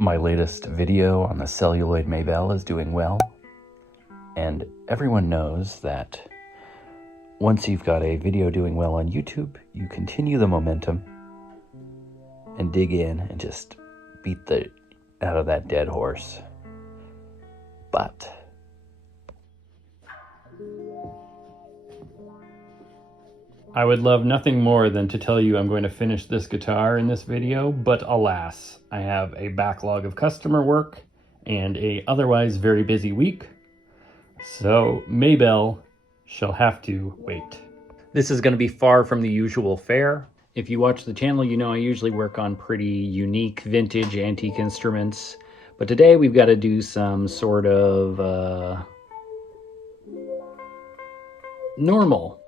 My latest video on the celluloid Maybell is doing well, and everyone knows that once you've got a video doing well on YouTube, you continue the momentum and dig in and just beat the out of that dead horse. But I would love nothing more than to tell you I'm going to finish this guitar in this video, but alas, I have a backlog of customer work and a otherwise very busy week, so Maybell shall have to wait. This is going to be far from the usual fare. If you watch the channel, you know I usually work on pretty unique, vintage, antique instruments, but today we've got to do some sort of normal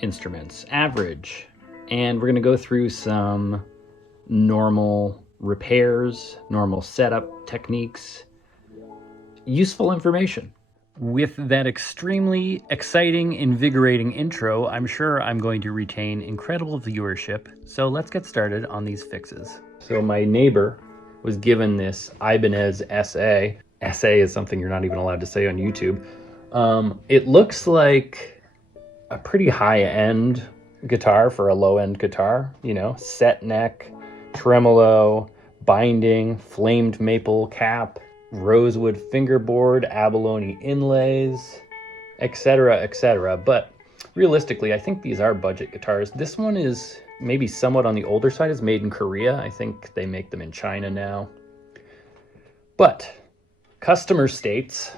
instruments, average, and we're going to go through some normal repairs, normal setup techniques, useful information. With that extremely exciting, invigorating intro, I'm sure I'm going to retain incredible viewership, so let's get started on these fixes. So my neighbor was given this Ibanez SA. SA is something you're not even allowed to say on YouTube. It looks like a pretty high-end guitar for a low-end guitar, you know, set neck, tremolo, binding, flamed maple cap, rosewood fingerboard, abalone inlays, etc., etc. But realistically, I think these are budget guitars. This one is maybe somewhat on the older side. It's made in Korea. I think they make them in China now. But customer states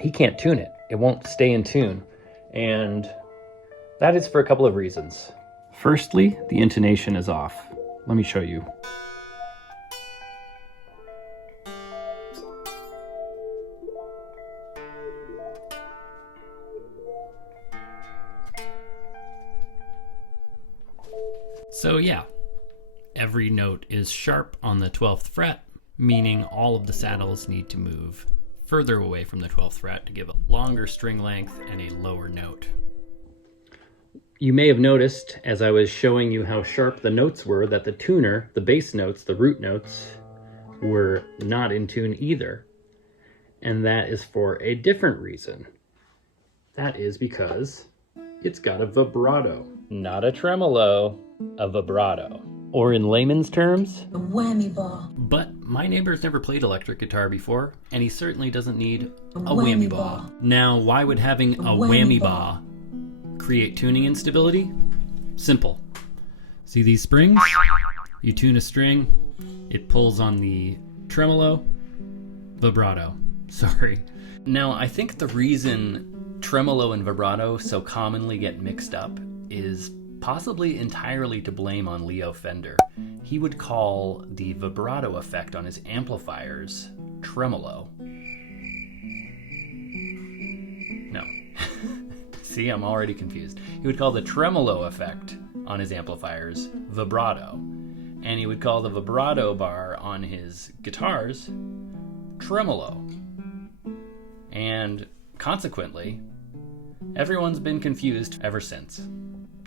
he can't tune it. It won't stay in tune. And that is for a couple of reasons. Firstly, the intonation is off. Let me show you. So yeah, every note is sharp on the 12th fret, meaning all of the saddles need to move further away from the 12th fret to give a longer string length and a lower note. You may have noticed as I was showing you how sharp the notes were that the tuner, the bass notes, the root notes, were not in tune either. And that is for a different reason. That is because it's got a vibrato. Not a tremolo, a vibrato. Or in layman's terms, a whammy bar. But my neighbor's never played electric guitar before, and he certainly doesn't need a whammy bar. Now, why would having a whammy bar create tuning instability? Simple. See these springs? You tune a string, it pulls on the tremolo, vibrato. Sorry. Now, I think the reason tremolo and vibrato so commonly get mixed up is possibly entirely to blame on Leo Fender. He would call the vibrato effect on his amplifiers tremolo. No. See, I'm already confused. He would call the tremolo effect on his amplifiers vibrato. And he would call the vibrato bar on his guitars tremolo. And consequently, everyone's been confused ever since.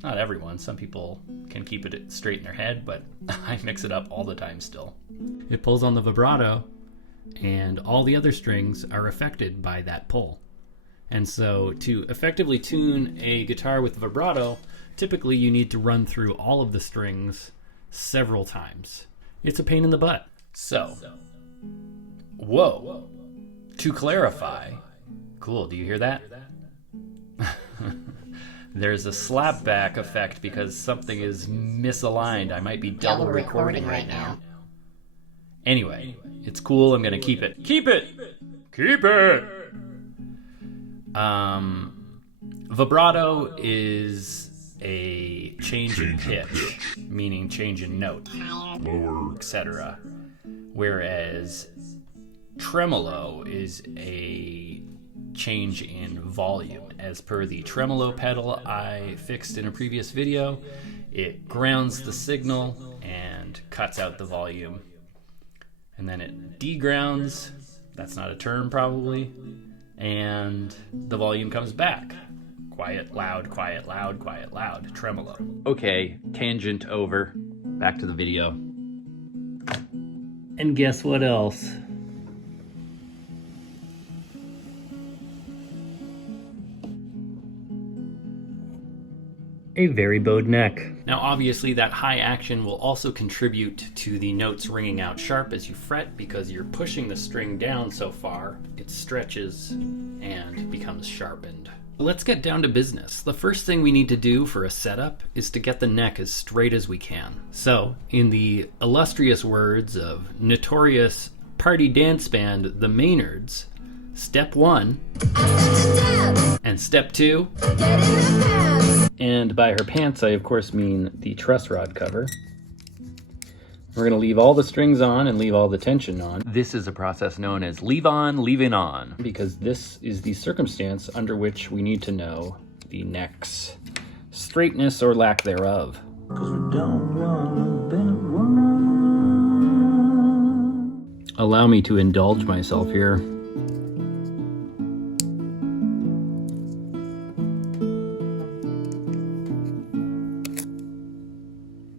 Not everyone, some people can keep it straight in their head, but I mix it up all the time still. It pulls on the vibrato, and all the other strings are affected by that pull. And so to effectively tune a guitar with vibrato, typically you need to run through all of the strings several times. It's a pain in the butt. So, whoa, to clarify, cool, do you hear that? There's a slapback effect because something is misaligned. I might be double recording right now. Anyway, it's cool. I'm going to keep it. Keep it! Keep it! Vibrato is a change in pitch, meaning change in note, etc. Whereas tremolo is a change in volume. As per the tremolo pedal I fixed in a previous video, it grounds the signal and cuts out the volume. And then it degrounds, that's not a term probably, and the volume comes back. Quiet, loud, quiet, loud, quiet, loud, tremolo. Okay, tangent over. Back to the video. And guess what else? A very bowed neck. Now obviously that high action will also contribute to the notes ringing out sharp as you fret, because you're pushing the string down so far, it stretches and becomes sharpened. Let's get down to business. The first thing we need to do for a setup is to get the neck as straight as we can. So, in the illustrious words of notorious party dance band The Maynards, step 1 and step 2. And by her pants, I of course mean the truss rod cover. We're going to leave all the strings on and leave all the tension on. This is a process known as leave on, leaving on, because this is the circumstance under which we need to know the neck's straightness or lack thereof. 'Cause we don't want a bent one. Allow me to indulge myself here.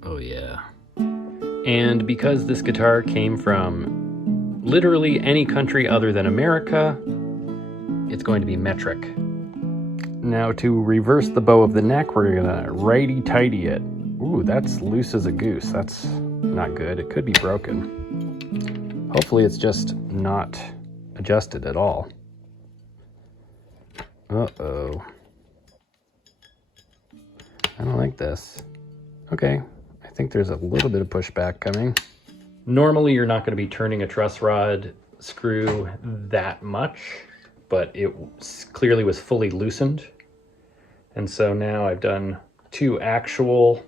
Oh yeah. And because this guitar came from literally any country other than America, it's going to be metric. Now to reverse the bow of the neck, we're gonna righty-tighty it. Ooh, that's loose as a goose. That's not good. It could be broken. Hopefully it's just not adjusted at all. Uh-oh. I don't like this. Okay. I think there's a little bit of pushback coming. Normally you're not going to be turning a truss rod screw that much, but it clearly was fully loosened. And so now I've done 2 actual,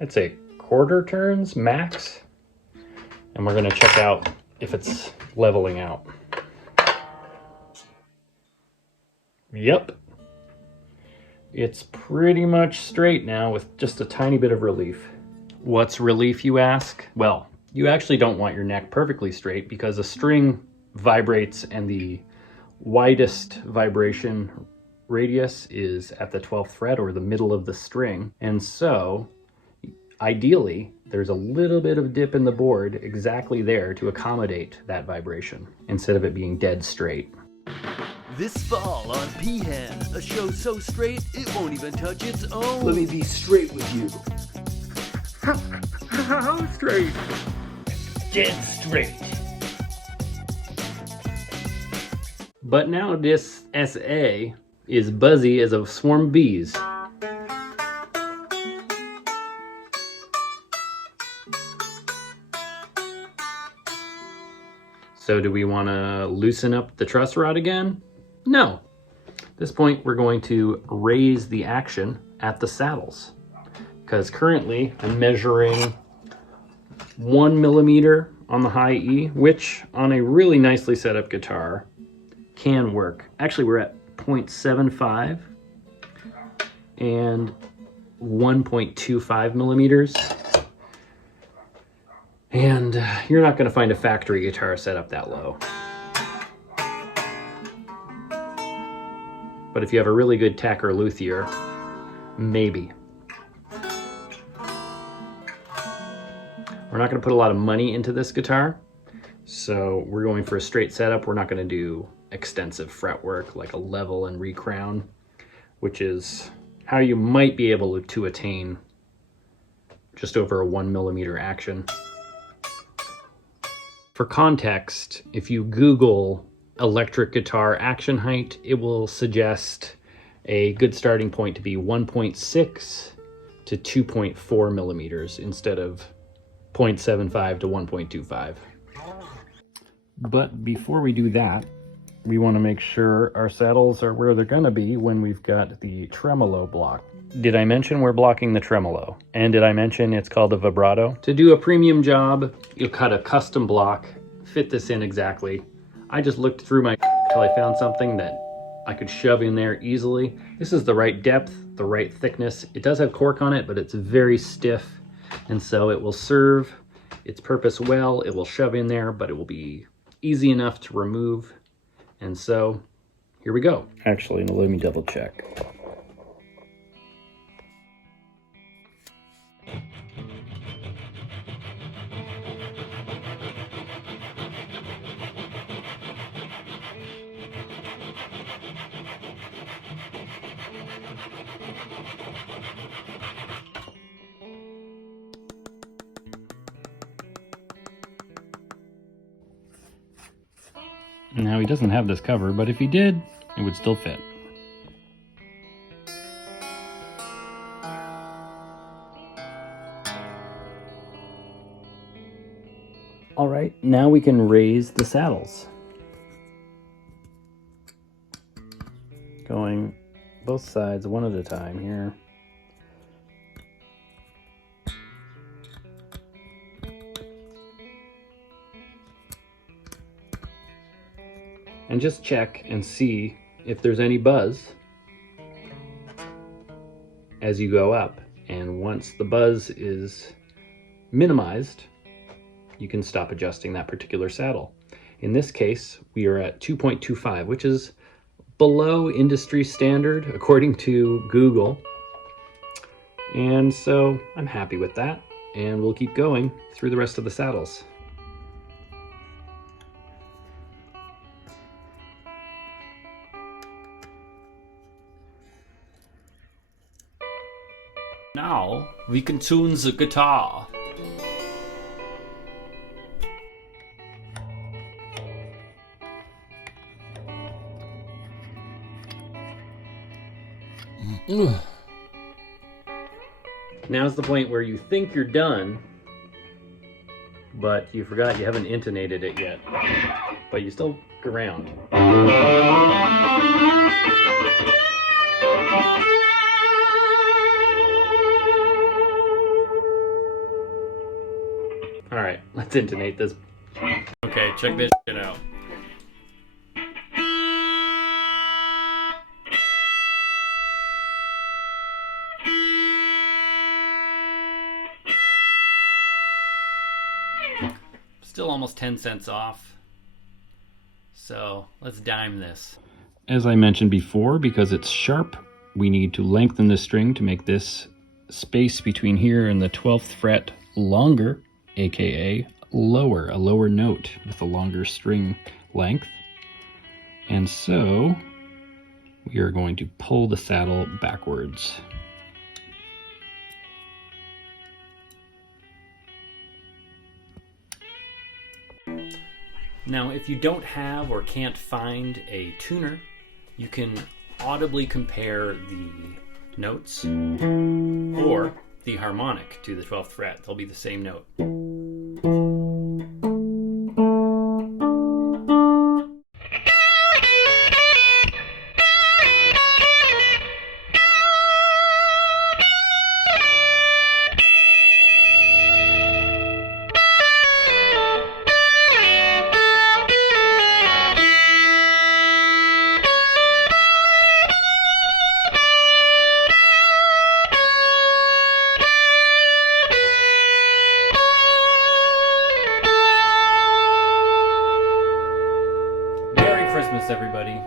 I'd say quarter turns max. And we're going to check out if it's leveling out. Yep. It's pretty much straight now with just a tiny bit of relief. What's relief, you ask? Well, you actually don't want your neck perfectly straight because a string vibrates and the widest vibration radius is at the 12th fret or the middle of the string. And so, ideally, there's a little bit of dip in the board exactly there to accommodate that vibration instead of it being dead straight. This fall on Peahen, a show so straight it won't even touch its own. Let me be straight with you. How straight? Dead straight. But now this SA is buzzy as a swarm of bees. So do we want to loosen up the truss rod again? No. At this point, we're going to raise the action at the saddles, because currently I'm measuring 1 millimeter on the high E, which on a really nicely set up guitar can work. Actually, we're at 0.75 and 1.25 millimeters. And you're not going to find a factory guitar set up that low. But if you have a really good tech or luthier, maybe. We're not going to put a lot of money into this guitar, so we're going for a straight setup. We're not going to do extensive fretwork like a level and recrown, which is how you might be able to attain just over a 1 millimeter action. For context, if you Google electric guitar action height, it will suggest a good starting point to be 1.6 to 2.4 millimeters instead of 0.75 to 1.25. But before we do that, we want to make sure our saddles are where they're going to be when we've got the tremolo block. Did I mention we're blocking the tremolo? And did I mention it's called a vibrato? To do a premium job, you'll cut a custom block, fit this in exactly. I just looked through my till I found something that I could shove in there easily. This is the right depth, the right thickness. It does have cork on it, but it's very stiff, and so it will serve its purpose well. It will shove in there, but it will be easy enough to remove. And so, here we go. Actually, let me double check. Now he doesn't have this cover, but if he did, it would still fit. All right, now we can raise the saddles. Going both sides one at a time here. And just check and see if there's any buzz as you go up. And once the buzz is minimized, you can stop adjusting that particular saddle. In this case, we are at 2.25, which is below industry standard according to Google. And so I'm happy with that, and we'll keep going through the rest of the saddles. Now we can tune the guitar. Now's the point where you think you're done, but you forgot you haven't intonated it yet. But you still look around. All right, let's intonate this. Okay, check this shit out. Still almost 10 cents off. So let's dime this. As I mentioned before, because it's sharp, we need to lengthen the string to make this space between here and the 12th fret longer, aka lower, a lower note with a longer string length. And so we are going to pull the saddle backwards. Now, if you don't have or can't find a tuner, you can audibly compare the notes or the harmonic to the 12th fret. They'll be the same note. Christmas, everybody.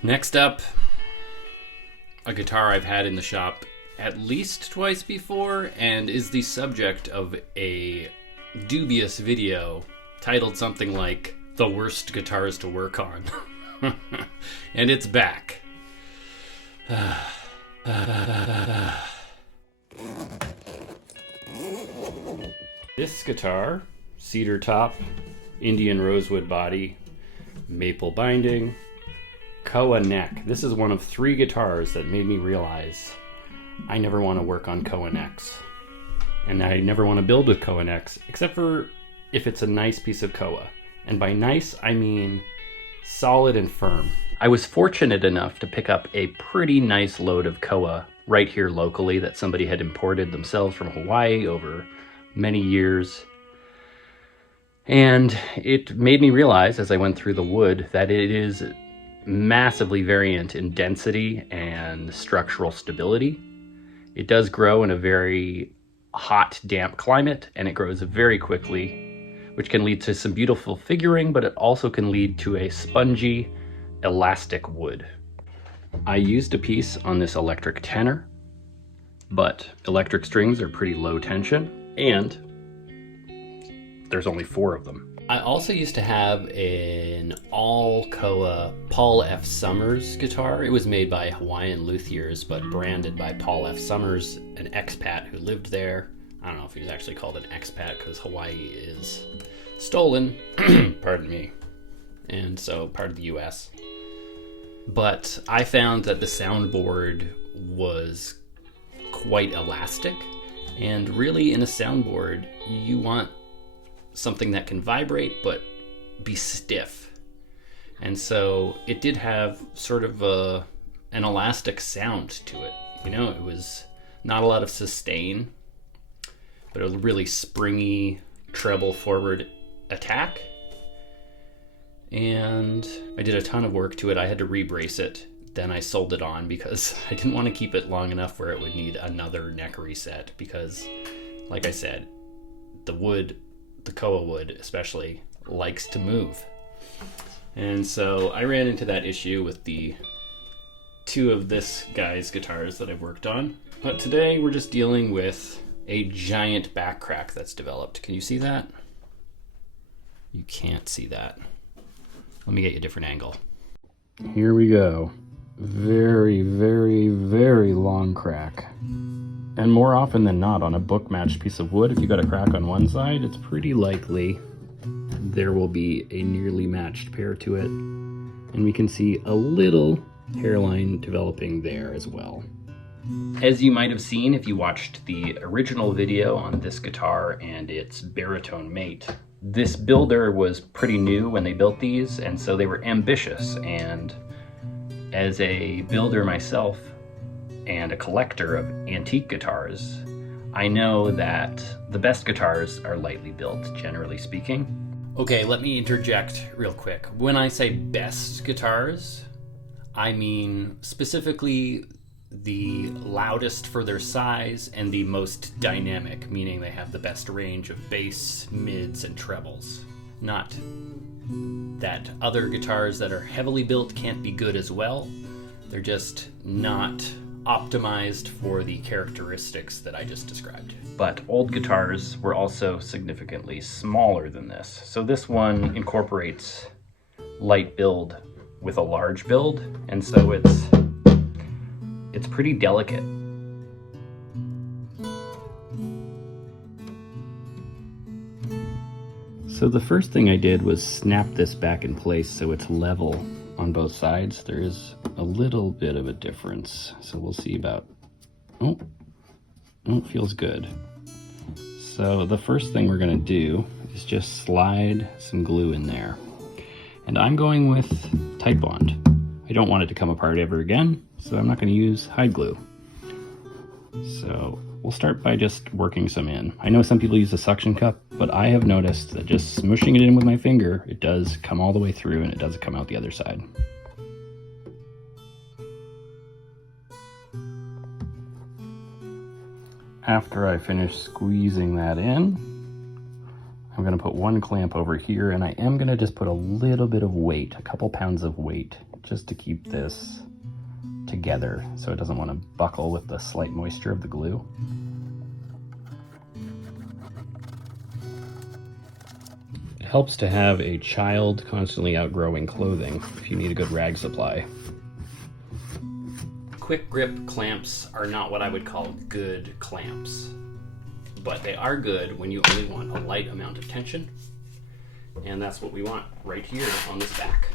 Next up, a guitar I've had in the shop at least twice before and is the subject of a dubious video titled something like "The Worst Guitars to Work On." And it's back. This guitar, cedar top, Indian rosewood body, maple binding, Koa neck. This is one of 3 guitars that made me realize I never want to work on Koa necks. And I never want to build with Koa necks, except for if it's a nice piece of Koa. And by nice, I mean solid and firm. I was fortunate enough to pick up a pretty nice load of Koa right here locally that somebody had imported themselves from Hawaii over many years. And it made me realize as I went through the wood that it is massively variant in density and structural stability. It does grow in a very hot, damp climate, and it grows very quickly, which can lead to some beautiful figuring, but it also can lead to a spongy, elastic wood. I used a piece on this electric tenor, but electric strings are pretty low tension, and there's only 4 of them. I also used to have an all Koa Paul F. Summers guitar. It was made by Hawaiian Luthiers, but branded by Paul F. Summers, an expat who lived there I don't know if he was actually called an expat because Hawaii is stolen, pardon me, and so part of the US. But I found that the soundboard was quite elastic, and really in a soundboard you want something that can vibrate but be stiff. And so it did have sort of an elastic sound to it. You know, it was not a lot of sustain, but a really springy treble forward attack. And I did a ton of work to it. I had to re-brace it. Then I sold it on because I didn't want to keep it long enough where it would need another neck reset, because like I said, the wood, the koa wood especially, likes to move. And so I ran into that issue with the two of this guy's guitars that I've worked on. But today we're just dealing with a giant back crack that's developed. Can you see that? You can't see that. Let me get you a different angle. Here we go. Very, very, very long crack. And more often than not, on a book-matched piece of wood, if you got a crack on one side, it's pretty likely there will be a nearly matched pair to it. And we can see a little hairline developing there as well. As you might have seen if you watched the original video on this guitar and its baritone mate, this builder was pretty new when they built these, and so they were ambitious. And as a builder myself and a collector of antique guitars, I know that the best guitars are lightly built, generally speaking. Okay, let me interject real quick. When I say best guitars, I mean specifically the loudest for their size and the most dynamic, meaning they have the best range of bass, mids, and trebles. Not that other guitars that are heavily built can't be good as well. They're just not optimized for the characteristics that I just described. But old guitars were also significantly smaller than this. So this one incorporates light build with a large build, and so it's pretty delicate. So the first thing I did was snap this back in place so it's level on both sides. There is a little bit of a difference, so we'll see about, oh, it feels good. So the first thing we're gonna do is just slide some glue in there. And I'm going with Titebond. I don't want it to come apart ever again, so I'm not gonna use hide glue. So we'll start by just working some in. I know some people use a suction cup, but I have noticed that just smooshing it in with my finger, it does come all the way through and it doesn't come out the other side. After I finish squeezing that in, I'm gonna put one clamp over here, and I am gonna just put a little bit of weight, a couple pounds of weight, just to keep this together so it doesn't want to buckle with the slight moisture of the glue. It helps to have a child constantly outgrowing clothing if you need a good rag supply. Quick grip clamps are not what I would call good clamps, but they are good when you only want a light amount of tension, and that's what we want right here on this back.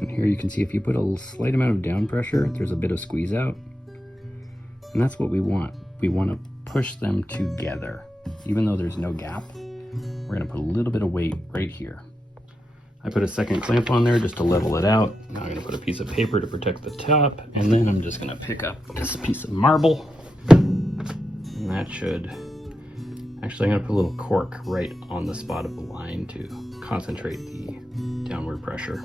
And here you can see if you put a slight amount of down pressure, there's a bit of squeeze out, and that's what we want. We want to push them together. Even though there's no gap, we're going to put a little bit of weight right here. I put a second clamp on there just to level it out. Now I'm going to put a piece of paper to protect the top, and then I'm just going to pick up this piece of marble. And that should... Actually, I'm going to put a little cork right on the spot of the line to concentrate the downward pressure.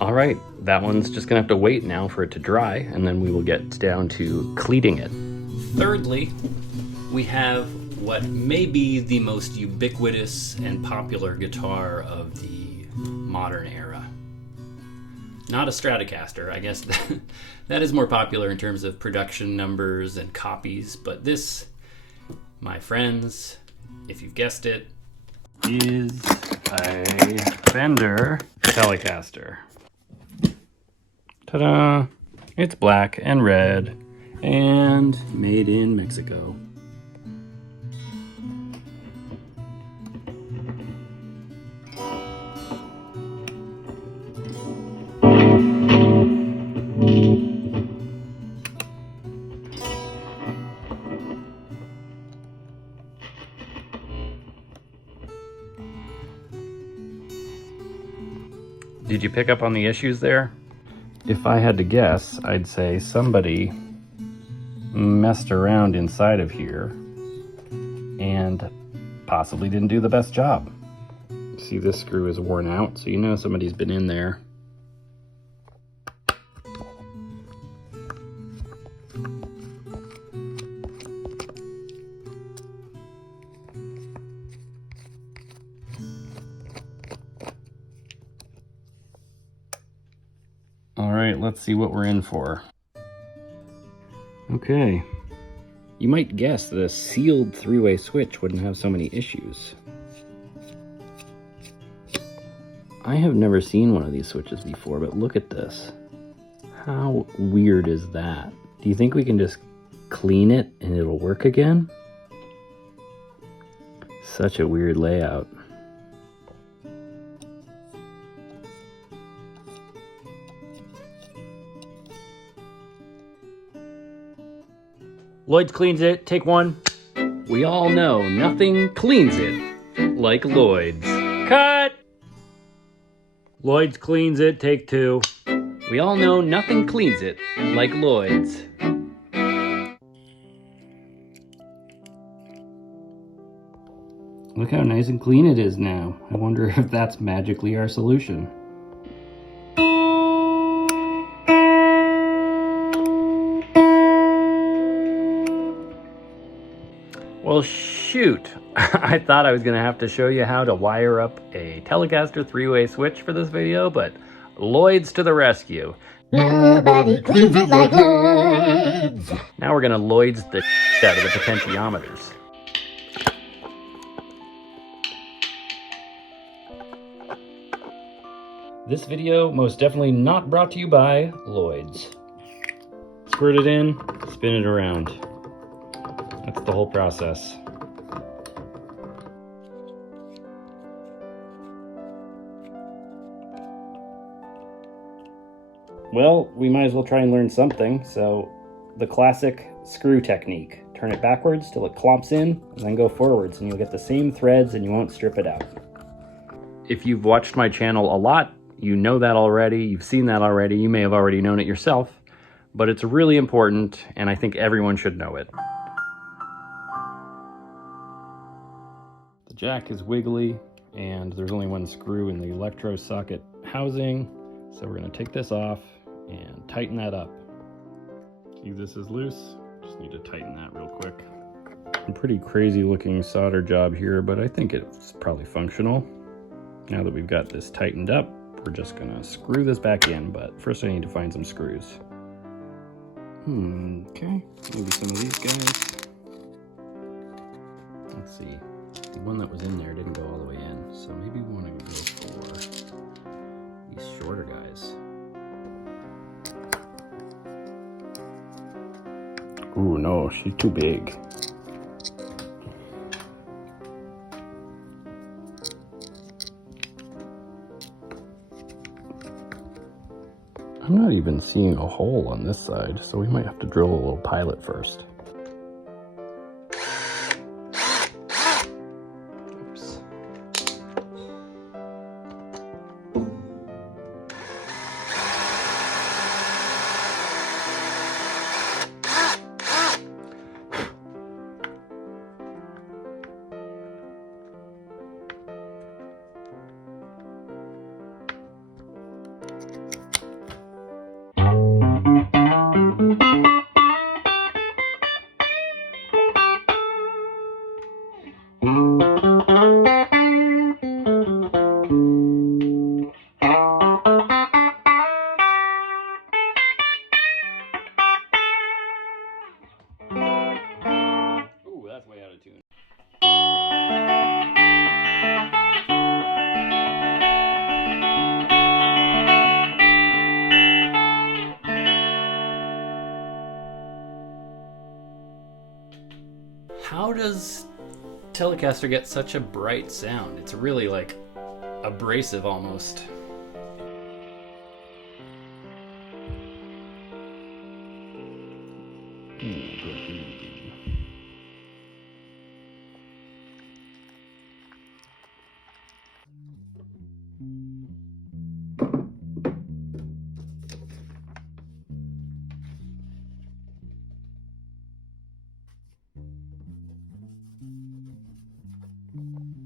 All right, that one's just going to have to wait now for it to dry, and then we will get down to cleating it. Thirdly, we have what may be the most ubiquitous and popular guitar of the modern era. Not a Stratocaster, I guess that is more popular in terms of production numbers and copies, but this, my friends, if you've guessed it, is a Fender Telecaster. Ta-da! It's black and red and made in Mexico. Did you pick up on the issues there? If I had to guess, I'd say somebody messed around inside of here and possibly didn't do the best job. See, this screw is worn out, so you know somebody's been in there. All right, let's see what we're in for. Okay, you might guess that a sealed three-way switch wouldn't have so many issues. I have never seen one of these switches before, but look at this. How weird is that? Do you think we can just clean it and it'll work again? Such a weird layout. Lloyd's cleans it, take one. We all know nothing cleans it like Lloyd's. Cut! Lloyd's cleans it, take two. We all know nothing cleans it like Lloyd's. Look how nice and clean it is now. I wonder if that's magically our solution. Well, shoot. I thought I was going to have to show you how to wire up a Telecaster three-way switch for this video, but Lloyd's to the rescue. Nobody cleans it like Lloyd's. Now we're going to Lloyd's the out of the potentiometers. This video most definitely not brought to you by Lloyd's. Squirt it in, spin it around. That's the whole process. Well, we might as well try and learn something. So, the classic screw technique. Turn it backwards till it clomps in, and then go forwards, and you'll get the same threads and you won't strip it out. If you've watched my channel a lot, you know that already, you've seen that already, you may have already known it yourself, but it's really important, and I think everyone should know it. The jack is wiggly, and there's only one screw in the electro socket housing, so we're going to take this off and tighten that up. See, this is loose, just need to tighten that real quick. A pretty crazy looking solder job here, but I think it's probably functional. Now that we've got this tightened up, we're just going to screw this back in, but first I need to find some screws. Okay, maybe some of these guys. Let's see. The one that was in there didn't go all the way in, so maybe we want to go for these shorter guys. Ooh, no, she's too big. I'm not even seeing a hole on this side, so we might have to drill a little pilot first. Oops. How does Telecaster get such a bright sound? It's really like abrasive almost.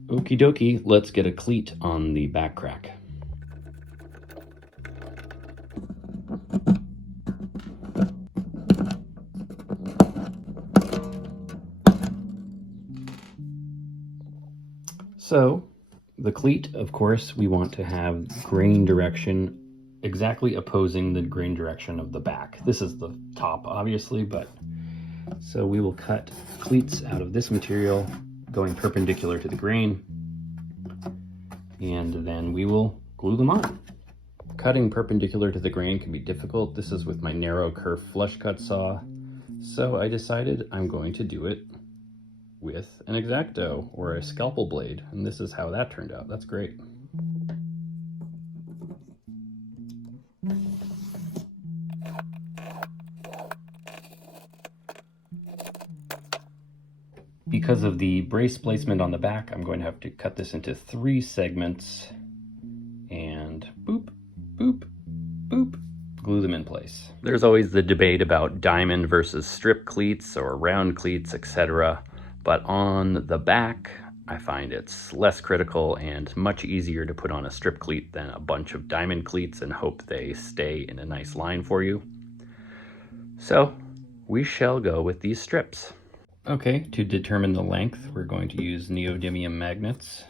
Okie dokie, let's get a cleat on the back crack. So, the cleat, of course, we want to have grain direction exactly opposing the grain direction of the back. This is the top, obviously, but so we will cut cleats out of this material going perpendicular to the grain, and then we will glue them on. Cutting perpendicular to the grain can be difficult. This is with my narrow kerf flush cut saw, so I decided I'm going to do it with an X-Acto or a scalpel blade, and this is how that turned out. That's great. Because of the brace placement on the back, I'm going to have to cut this into 3 segments and boop, boop, boop, glue them in place. There's always the debate about diamond versus strip cleats or round cleats, etc. But on the back, I find it's less critical and much easier to put on a strip cleat than a bunch of diamond cleats and hope they stay in a nice line for you. So we shall go with these strips. Okay, to determine the length, we're going to use neodymium magnets.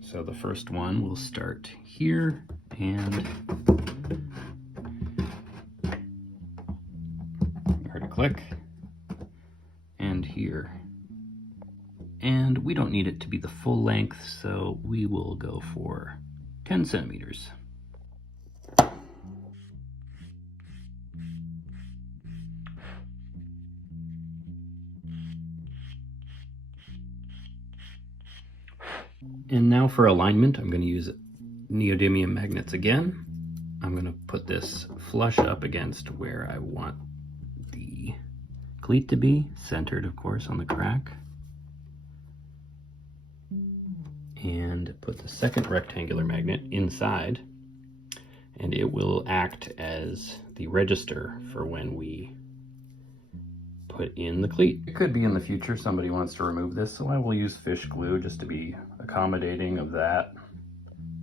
So the first one will start here and heard a click, and here. And we don't need it to be the full length, so we will go for 10 centimeters. And now for alignment, I'm going to use neodymium magnets again. I'm going to put this flush up against where I want the cleat to be, centered of course on the crack. And put the second rectangular magnet inside, and it will act as the register for when we put in the cleat. It could be in the future somebody wants to remove this, so I will use fish glue just to be accommodating of that.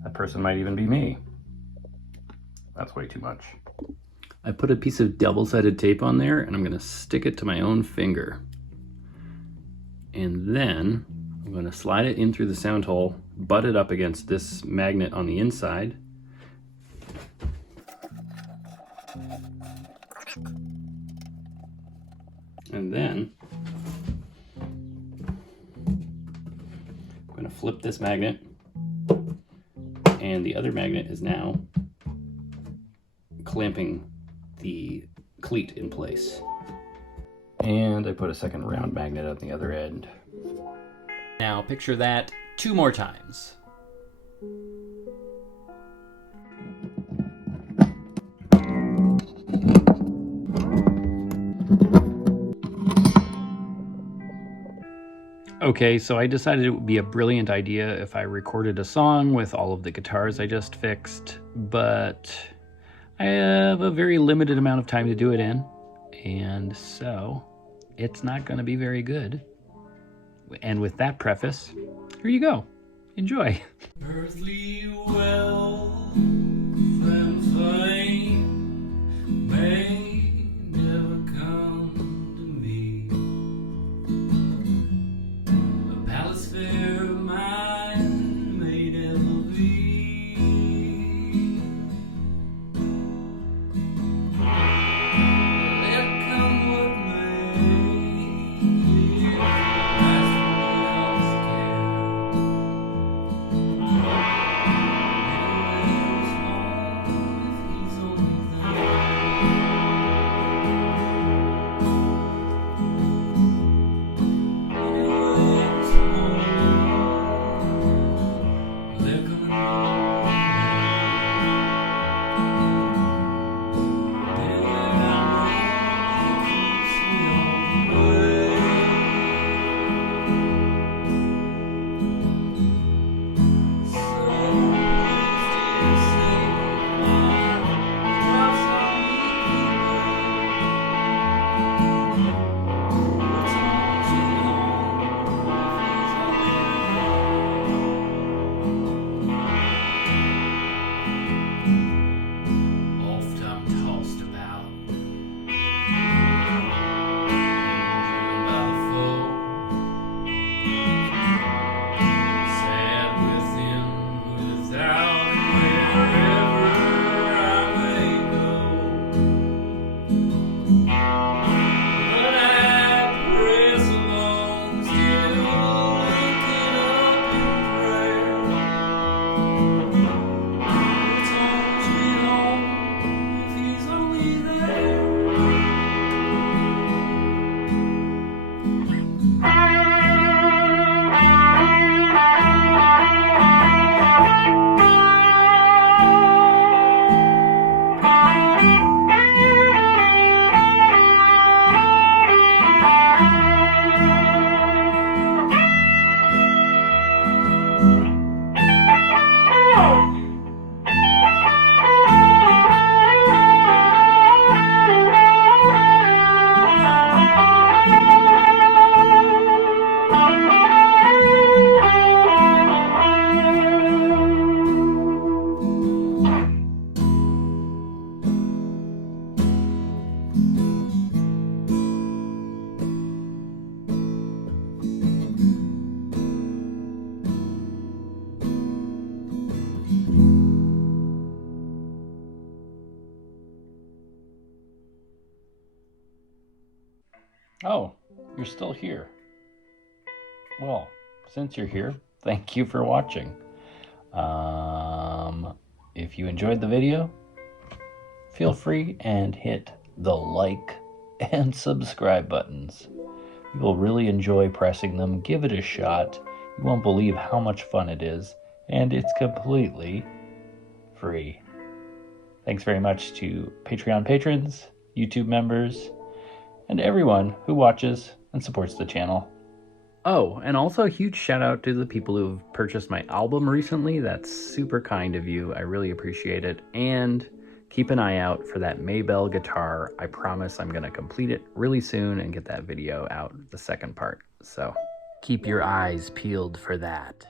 That person might even be me. That's way too much. I put a piece of double-sided tape on there, and I'm going to stick it to my own finger. And then I'm going to slide it in through the sound hole, butt it up against this magnet on the inside. And then I'm going to flip this magnet, and the other magnet is now clamping the cleat in place. And I put a second round magnet on the other end. Now picture that 2 more times. Okay, so I decided it would be a brilliant idea if I recorded a song with all of the guitars I just fixed, but I have a very limited amount of time to do it in, and so it's not going to be very good. And with that preface, here you go. Enjoy. Earthly wealth and fame may never come to me. A palace fair mine may never be. Let come what may, that's what else can. Oh, you're still here. Well, since you're here, thank you for watching. If you enjoyed the video, feel free and hit the like and subscribe buttons. You will really enjoy pressing them. Give it a shot. You won't believe how much fun it is, and it's completely free. Thanks very much to Patreon patrons, YouTube members, and everyone who watches and supports the channel. Oh, and also a huge shout out to the people who've purchased my album recently. That's super kind of you. I really appreciate it. And keep an eye out for that Maybell guitar. I promise I'm going to complete it really soon and get that video out, the second part. So keep your eyes peeled for that.